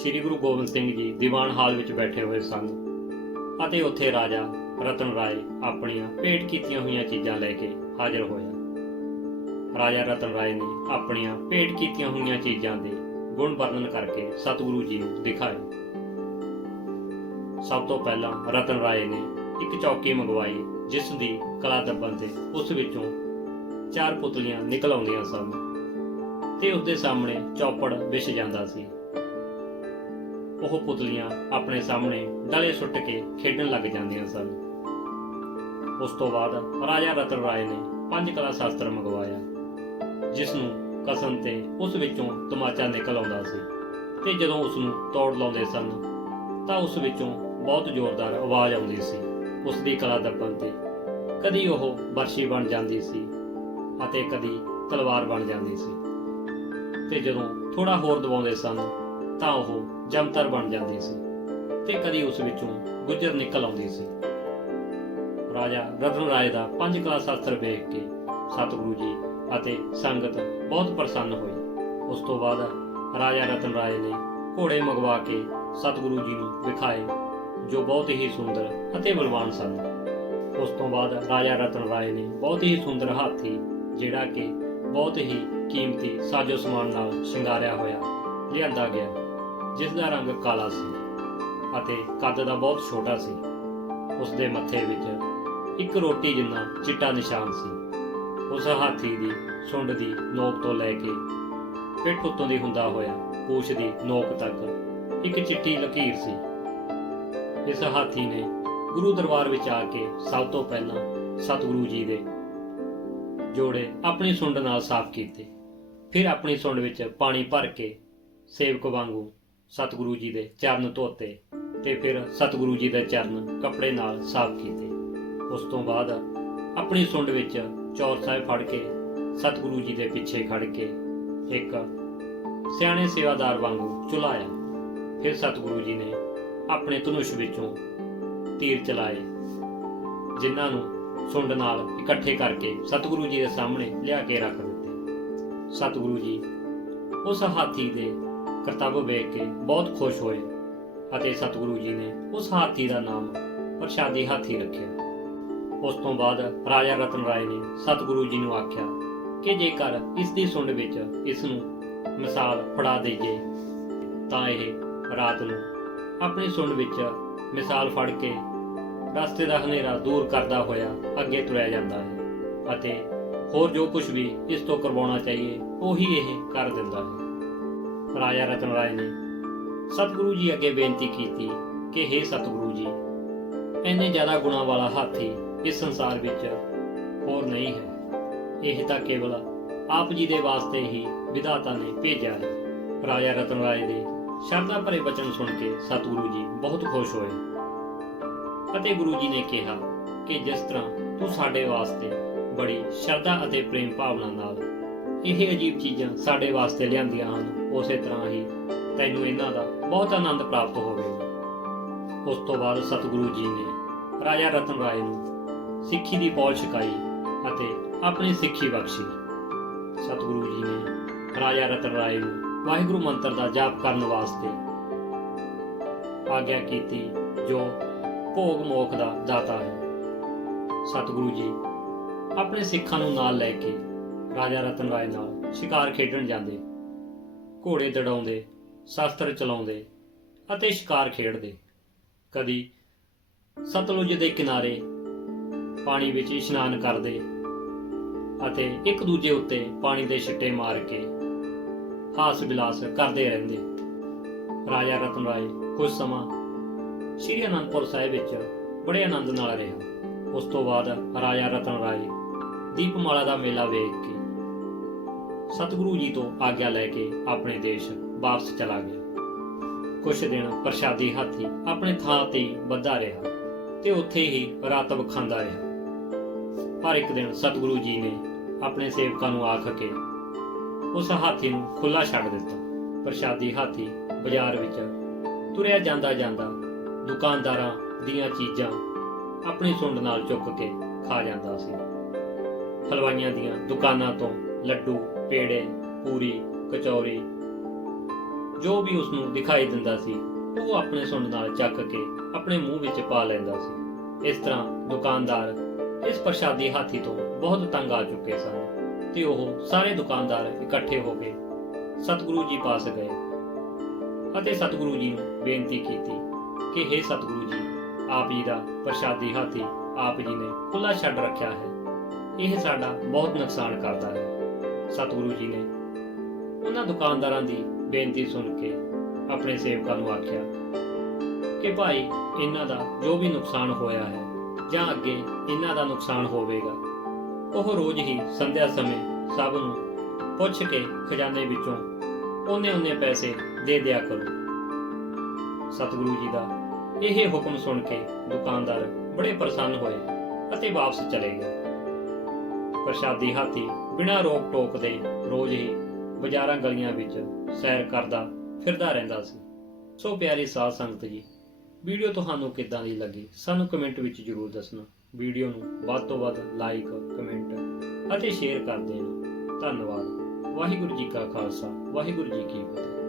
ਸ੍ਰੀ ਗੁਰੂ ਗੋਬਿੰਦ ਸਿੰਘ ਜੀ ਦੀਵਾਨ ਹਾਲ ਵਿੱਚ ਬੈਠੇ ਹੋਏ ਸਨ ਅਤੇ ਉੱਥੇ ਰਾਜਾ ਰਤਨ ਰਾਏ ਆਪਣੀਆਂ ਭੇਟ ਕੀਤੀਆਂ ਹੋਈਆਂ ਚੀਜ਼ਾਂ ਲੈ ਕੇ ਹਾਜ਼ਰ ਹੋਇਆ। ਰਾਜਾ ਰਤਨ ਰਾਏ ਨੇ ਆਪਣੀਆਂ ਭੇਟ ਕੀਤੀਆਂ ਹੋਈਆਂ ਚੀਜ਼ਾਂ ਦੇ ਗੁਣ ਵਰਣਨ ਕਰਕੇ ਸਤਿਗੁਰੂ ਜੀ ਨੂੰ ਦਿਖਾਏ। ਸਭ ਤੋਂ ਪਹਿਲਾਂ ਰਤਨ ਰਾਏ ਨੇ ਇੱਕ ਚੌਕੀ ਮੰਗਵਾਈ, ਜਿਸ ਦੀ ਕਲਾ ਦੱਬਣ ਤੇ ਉਸ ਵਿੱਚੋਂ ਚਾਰ ਪੁਤਲੀਆਂ ਨਿਕਲ ਆਉਂਦੀਆਂ ਸਨ ਤੇ ਉਸ ਦੇ ਸਾਹਮਣੇ ਚੌਪੜ ਵਿਛ ਜਾਂਦਾ ਸੀ। ਉਹ ਪੁਤਲੀਆਂ ਆਪਣੇ ਸਾਹਮਣੇ ਡਲੇ ਸੁੱਟ ਕੇ ਖੇਡਣ ਲੱਗ ਜਾਂਦੀਆਂ ਸਨ। ਉਸ ਤੋਂ ਬਾਅਦ ਰਾਜਾ ਰਤਨ ਰਾਏ ਨੇ ਪੰਜ ਕਲਾ ਸ਼ਾਸਤਰ ਮੰਗਵਾਇਆ ਜਿਸ ਨੂੰ ਕਸਨ ਤੇ ਉਸ ਵਿੱਚੋਂ ਤਮਾਚਾ ਨਿਕਲ ਆਉਂਦਾ ਸੀ ਤੇ ਜਦੋਂ ਉਸ ਨੂੰ ਤੋੜ ਲਾਉਂਦੇ ਸਨ, ਤਾਂ ਉਸ ਵਿੱਚੋਂ ਬਹੁਤ ਜ਼ੋਰਦਾਰ ਆਵਾਜ਼ ਆਉਂਦੀ ਸੀ। ਉਸ ਦੀ ਕਲਾ ਦੱਬਣ ਤੇ ਕਦੀ ਉਹ ਬਰਸ਼ੀ ਬਣ ਜਾਂਦੀ ਸੀ ਅਤੇ ਕਦੀ ਤਲਵਾਰ ਬਣ ਜਾਂਦੀ ਸੀ। ਤੇ ਜਦੋਂ ਥੋੜਾ ਹੋਰ ਦਬਾਉਂਦੇ ਸਨ, ਤਾਂ ਉਹ ਜਮਤਰ ਬਣ ਜਾਂਦੀ ਸੀ ਤੇ ਕਦੀ ਉਸ ਵਿੱਚੋਂ ਗੁੱਜਰ ਨਿਕਲ ਆਉਂਦੀ ਸੀ। ਰਾਜਾ ਰਤਨ ਰਾਏ ਦਾ ਪੰਜ ਕਲਾ ਸ਼ਾਸਤਰ ਵੇਖ ਕੇ ਸਤਿਗੁਰੂ ਜੀ ਅਤੇ ਸੰਗਤ ਬਹੁਤ ਪ੍ਰਸੰਨ ਹੋਈ। ਉਸ ਤੋਂ ਬਾਅਦ ਰਾਜਾ ਰਤਨ ਰਾਏ ਨੇ ਘੋੜੇ ਮੰਗਵਾ ਕੇ ਸਤਿਗੁਰੂ ਜੀ ਨੂੰ ਵਿਖਾਏ, ਜੋ ਬਹੁਤ ਹੀ ਸੁੰਦਰ ਅਤੇ ਬਲਵਾਨ ਸਨ। ਉਸ ਤੋਂ ਬਾਅਦ ਰਾਜਾ ਰਤਨ ਰਾਏ ਨੇ ਬਹੁਤ ਹੀ ਸੁੰਦਰ ਹਾਥੀ, ਜਿਹੜਾ ਕਿ ਬਹੁਤ ਹੀ ਕੀਮਤੀ ਸਾਜੋ ਸਮਾਨ ਨਾਲ ਸ਼ਿੰਗਾਰਿਆ ਹੋਇਆ ਲਿਆਂਦਾ ਗਿਆ। ਜਿਸ ਦਾ ਰੰਗ ਕਾਲਾ ਸੀ ਅਤੇ ਕੱਦ ਦਾ ਬਹੁਤ ਛੋਟਾ ਸੀ ਉਸ ਦੇ ਮੱਥੇ ਵਿੱਚ ਇੱਕ ਰੋਟੀ ਜਿੰਨਾ ਚਿੱਟਾ ਨਿਸ਼ਾਨ ਸੀ। ਉਸ ਹਾਥੀ ਦੀ ਸੁੰਡ ਦੀ ਨੋਕ ਤੋਂ ਲੈ ਕੇ ਪਿੱਠ ਉੱਤੋਂ ਦੀ ਹੁੰਦਾ ਹੋਇਆ ਪੂਛ ਦੀ ਨੋਕ ਤੱਕ ਇੱਕ ਚਿੱਟੀ ਲਕੀਰ ਸੀ। ਇਸ ਹਾਥੀ ਨੇ ਗੁਰੂ ਦਰਬਾਰ ਵਿੱਚ ਆ ਕੇ ਸਭ ਤੋਂ ਪਹਿਲਾਂ ਸਤਿਗੁਰੂ ਜੀ ਦੇ ਜੋੜੇ ਆਪਣੀ ਸੁੰਡ ਨਾਲ ਸਾਫ਼ ਕੀਤੇ। ਫਿਰ ਆਪਣੀ ਸੁੰਡ ਵਿੱਚ ਪਾਣੀ ਭਰ ਕੇ ਸੇਵਕ ਵਾਂਗੂ ਸਤਿਗੁਰੂ ਜੀ ਦੇ ਚਰਨ ਧੋਤੇ ਤੇ ਫਿਰ ਸਤਿਗੁਰੂ ਜੀ ਦੇ ਚਰਨ ਕੱਪੜੇ ਨਾਲ ਸਾਫ਼ ਕੀਤੇ। ਉਸ ਤੋਂ ਬਾਅਦ ਆਪਣੀ ਸੁੰਡ ਵਿੱਚ ਚੌਰ ਸਾਹਿਬ ਫੜ ਕੇ ਸਤਿਗੁਰੂ ਜੀ ਦੇ ਪਿੱਛੇ ਖੜ ਕੇ ਇੱਕ ਸਿਆਣੇ ਸੇਵਾਦਾਰ ਵਾਂਗੂ ਚੁਲਾਇਆ। ਫਿਰ ਸਤਿਗੁਰੂ ਜੀ ਨੇ ਆਪਣੇ ਧਨੁਸ਼ ਵਿੱਚੋਂ ਤੀਰ ਚਲਾਏ, ਜਿਨ੍ਹਾਂ ਨੂੰ ਸੁੰਡ ਨਾਲ ਇਕੱਠੇ ਕਰਕੇ ਸਤਿਗੁਰੂ ਜੀ ਦੇ ਸਾਹਮਣੇ ਲਿਆ ਕੇ ਰੱਖ ਦਿੱਤੇ। ਸਤਿਗੁਰੂ ਜੀ ਉਸ ਹਾਥੀ ਦੇ ਕਰਤੱਵ ਵੇਖ ਕੇ ਬਹੁਤ ਖੁਸ਼ ਹੋਏ ਅਤੇ ਸਤਿਗੁਰੂ ਜੀ ਨੇ ਉਸ ਹਾਥੀ ਦਾ ਨਾਮ ਪ੍ਰਸ਼ਾਦੀ ਹਾਥੀ ਰੱਖਿਆ। ਉਸ ਤੋਂ ਬਾਅਦ ਰਾਜਾ ਰਤਨ ਰਾਏ ਨੇ ਸਤਿਗੁਰੂ ਜੀ ਨੂੰ ਆਖਿਆ ਕਿ ਜੇਕਰ ਇਸ ਦੀ ਸੁੰਡ ਵਿੱਚ ਇਸ ਨੂੰ ਮਿਸਾਲ ਫੜਾ ਦੇਈਏ, ਤਾਂ ਇਹ ਰਾਤ ਨੂੰ ਆਪਣੀ ਸੁੰਡ ਵਿੱਚ ਮਿਸਾਲ ਫੜ ਕੇ ਰਸਤੇ ਦਾ ਹਨੇਰਾ ਦੂਰ ਕਰਦਾ ਹੋਇਆ ਅੱਗੇ ਤੁਰਿਆ ਜਾਂਦਾ ਹੈ ਅਤੇ ਹੋਰ ਜੋ ਕੁਝ ਵੀ ਇਸ ਤੋਂ ਕਰਵਾਉਣਾ ਚਾਹੀਏ, ਉਹੀ ਇਹ ਕਰ ਦਿੰਦਾ ਹੈ। ਰਾਜਾ ਰਤਨ ਰਾਏ ਨੇ ਸਤਿਗੁਰੂ ਜੀ ਅੱਗੇ ਬੇਨਤੀ ਕੀਤੀ ਕਿ हे ਸਤਿਗੁਰੂ ਜੀ, ਇੰਨੇ ਜ਼ਿਆਦਾ ਗੁਣਾ ਵਾਲਾ ਹਾਥੀ ਇਸ ਸੰਸਾਰ ਵਿੱਚ ਹੋਰ ਨਹੀਂ ਹੈ। ਇਹ ਤਾਂ ਕੇਵਲ ਆਪ ਜੀ ਦੇ ਵਾਸਤੇ ਹੀ ਵਿਧਾਤਾ ਨੇ ਭੇਜਿਆ ਹੈ। ਰਾਜਾ ਰਤਨ ਰਾਏ ਦੇ ਸ਼ਰਧਾ ਭਰੇ ਬਚਨ ਸੁਣ ਕੇ ਸਤਿਗੁਰੂ ਜੀ ਬਹੁਤ ਖੁਸ਼ ਹੋਏ ਅਤੇ ਗੁਰੂ ਜੀ ਨੇ ਕਿਹਾ ਕਿ ਜਿਸ ਤਰ੍ਹਾਂ ਤੂੰ ਸਾਡੇ ਵਾਸਤੇ ਬੜੀ ਸ਼ਰਧਾ ਅਤੇ ਪ੍ਰੇਮ ਭਾਵਨਾ ਨਾਲ ਇਹ ਅਜੀਬ ਚੀਜ਼ਾਂ ਸਾਡੇ ਵਾਸਤੇ ਲਿਆਂਦੀਆਂ ਹਨ। ਉਸੇ ਤਰ੍ਹਾਂ ਹੀ ਤੈਨੂੰ ਇਹਨਾਂ ਦਾ ਬਹੁਤ ਆਨੰਦ ਪ੍ਰਾਪਤ ਹੋਵੇਗਾ। ਉਸ ਤੋਂ ਬਾਅਦ ਸਤਿਗੁਰੂ ਜੀ ਨੇ ਰਾਜਾ ਰਤਨ ਰਾਏ ਨੂੰ ਸਿੱਖੀ ਦੀ ਪੌਲ ਛਕਾਈ ਅਤੇ ਆਪਣੀ ਸਿੱਖੀ ਬਖਸ਼ੀ। ਸਤਿਗੁਰੂ ਜੀ ਨੇ ਰਾਜਾ ਰਤਨ ਰਾਏ ਨੂੰ ਵਾਹਿਗੁਰੂ ਮੰਤਰ ਦਾ ਜਾਪ ਕਰਨ ਵਾਸਤੇ ਆਗਿਆ ਕੀਤੀ, ਜੋ ਭੋਗ ਮੋਖ ਦਾ ਦਾਤਾ ਹੈ। ਸਤਿਗੁਰੂ ਜੀ ਆਪਣੇ ਸਿੱਖਾਂ ਨੂੰ ਨਾਲ ਲੈ ਕੇ ਰਾਜਾ ਰਤਨ ਰਾਏ ਨਾਲ ਸ਼ਿਕਾਰ ਖੇਡਣ ਜਾਂਦੇ, ਘੋੜੇ ਦੜਾਉਂਦੇ, ਸ਼ਸਤਰ ਚਲਾਉਂਦੇ ਅਤੇ ਸ਼ਿਕਾਰ ਖੇਡਦੇ। ਕਦੀ ਸਤਲੁਜ ਦੇ ਕਿਨਾਰੇ ਪਾਣੀ ਵਿੱਚ ਇਸ਼ਨਾਨ ਕਰਦੇ ਅਤੇ ਇੱਕ ਦੂਜੇ ਉੱਤੇ ਪਾਣੀ ਦੇ ਛਿੱਟੇ ਮਾਰ ਕੇ ਹਾਸ ਵਿਲਾਸ ਕਰਦੇ ਰਹਿੰਦੇ। ਰਾਜਾ ਰਤਨ ਰਾਏ ਕੁਝ ਸਮਾਂ ਸ਼੍ਰੀ ਅਨੰਦਪੁਰ ਸਾਹਿਬ ਵਿੱਚ ਬੜੇ ਆਨੰਦ ਨਾਲ ਰਿਹਾ। ਉਸ ਤੋਂ ਬਾਅਦ ਰਾਜਾ ਰਤਨ ਰਾਏ ਦੀਪਮਾਲਾ ਦਾ ਮੇਲਾ ਵੇਖ ਕੇ ਸਤਿਗੁਰੂ ਜੀ ਤੋਂ ਆਗਿਆ ਲੈ ਕੇ ਆਪਣੇ ਦੇਸ਼ ਵਾਪਸ ਚਲਾ ਗਿਆ। ਕੁਝ ਦਿਨ ਪ੍ਰਸ਼ਾਦੀ ਹਾਥੀ ਆਪਣੇ ਥਾਂ ਤੇ ਹੀ ਬੱਧਾ ਰਿਹਾ ਤੇ ਉੱਥੇ ਹੀ ਰਾਤ ਵਖਾਂਦਾ ਰਿਹਾ। ਪਰ ਇੱਕ ਦਿਨ ਸਤਿਗੁਰੂ ਜੀ ਨੇ ਆਪਣੇ ਸੇਵਕਾਂ ਨੂੰ ਆਖ ਕੇ ਉਸ ਹਾਥੀ ਨੂੰ ਖੁੱਲਾ ਛੱਡ ਦਿੱਤਾ। ਪ੍ਰਸ਼ਾਦੀ ਹਾਥੀ ਬਾਜ਼ਾਰ ਵਿੱਚ ਤੁਰਿਆ ਜਾਂਦਾ ਜਾਂਦਾ ਦੁਕਾਨਦਾਰਾਂ ਦੀਆਂ ਚੀਜ਼ਾਂ ਆਪਣੀ ਸੁੰਡ ਨਾਲ ਚੁੱਕ ਕੇ ਖਾ ਜਾਂਦਾ ਸੀ। ਹਲਵਾਈਆਂ ਦੀਆਂ ਦੁਕਾਨਾਂ ਤੋਂ ਲੱਡੂ ਪੇੜੇ, ਪੂਰੀ, ਕਚੌਰੀ। ਜੋ ਵੀ ਉਸ ਨੂੰ ਦਿਖਾਈ ਦਿੰਦਾ ਸੀ, ਉਹ ਆਪਣੇ ਸੁੰਡ ਨਾਲ ਚੱਕ ਕੇ ਆਪਣੇ ਮੂੰਹ ਵਿੱਚ ਪਾ ਲੈਂਦਾ ਸੀ। ਇਸ ਤਰ੍ਹਾਂ ਦੁਕਾਨਦਾਰ ਇਸ ਪ੍ਰਸ਼ਾਦੀ ਹਾਥੀ ਤੋਂ ਬਹੁਤ ਤੰਗ ਆ ਚੁੱਕੇ ਸਨ ਤੇ ਉਹ ਸਾਰੇ ਦੁਕਾਨਦਾਰ ਇਕੱਠੇ ਹੋ ਕੇ ਸਤਿਗੁਰੂ ਜੀ ਪਾਸ ਗਏ ਅਤੇ ਸਤਿਗੁਰੂ ਜੀ ਨੂੰ ਬੇਨਤੀ ਕੀਤੀ ਕਿ हे ਸਤਿਗੁਰੂ ਜੀ, ਆਪ ਜੀ ਦਾ ਪ੍ਰਸ਼ਾਦੀ ਹਾਥੀ ਆਪ ਜੀ ਨੇ ਖੁੱਲਾ ਛੱਡ ਰੱਖਿਆ ਹੈ। ਇਹ ਸਾਡਾ ਬਹੁਤ ਨੁਕਸਾਨ ਕਰਦਾ ਹੈ। ਸਤਿਗੁਰੂ ਜੀ ਨੇ ਉਹਨਾਂ ਦੁਕਾਨਦਾਰਾਂ ਦੀ ਬੇਨਤੀ ਸੁਣ ਕੇ ਆਪਣੇ ਸੇਵਕਾਂ ਨੂੰ ਆਖਿਆ ਕਿ ਭਾਈ, ਇਹਨਾਂ ਦਾ ਜੋ ਵੀ ਨੁਕਸਾਨ ਹੋਇਆ ਹੈ ਜਾਂ ਅੱਗੇ ਇਹਨਾਂ ਦਾ ਨੁਕਸਾਨ ਹੋਵੇਗਾ, ਉਹ ਰੋਜ਼ ਹੀ ਸੰਧਿਆ ਸਮੇਂ ਸਭ ਨੂੰ ਪੁੱਛ ਕੇ ਖਜ਼ਾਨੇ ਵਿੱਚੋਂ ਉਹਨੇ ਉਹਨੇ ਪੈਸੇ ਦੇ ਦਿਆ ਕਰੋ। ਸਤਿਗੁਰੂ ਜੀ ਦਾ ਇਹ ਹੁਕਮ ਸੁਣ ਕੇ ਦੁਕਾਨਦਾਰ ਬੜੇ ਪ੍ਰਸੰਨ ਹੋਏ ਅਤੇ ਵਾਪਸ ਚਲੇ ਗਏ। ਪ੍ਰਸ਼ਾਦੀ ਹਾਥੀ ਬਿਨਾਂ ਰੋਕ ਟੋਕ ਦੇ ਰੋਜ਼ ਹੀ ਬਾਜ਼ਾਰਾਂ ਗਲੀਆਂ ਵਿੱਚ ਸੈਰ ਕਰਦਾ, ਫਿਰਦਾ ਰਹਿੰਦਾ ਸੀ। ਸੋ ਪਿਆਰੀ ਸਾਧ ਸੰਗਤ ਜੀ, ਵੀਡੀਓ ਤੁਹਾਨੂੰ ਕਿੱਦਾਂ ਦੀ ਲੱਗੀ? ਸਾਨੂੰ ਕਮੈਂਟ ਵਿੱਚ ਜਰੂਰ ਦੱਸਣਾ। ਵੀਡੀਓ ਨੂੰ ਵੱਧ ਤੋਂ ਵੱਧ ਲਾਈਕ ਕਮੈਂਟ ਅਤੇ ਸ਼ੇਅਰ ਕਰ ਦੇਣਾ। ਧੰਨਵਾਦ। ਵਾਹਿਗੁਰੂ ਜੀ ਕਾ ਖਾਲਸਾ, ਵਾਹਿਗੁਰੂ ਜੀ ਕੀ ਫਤਿਹ।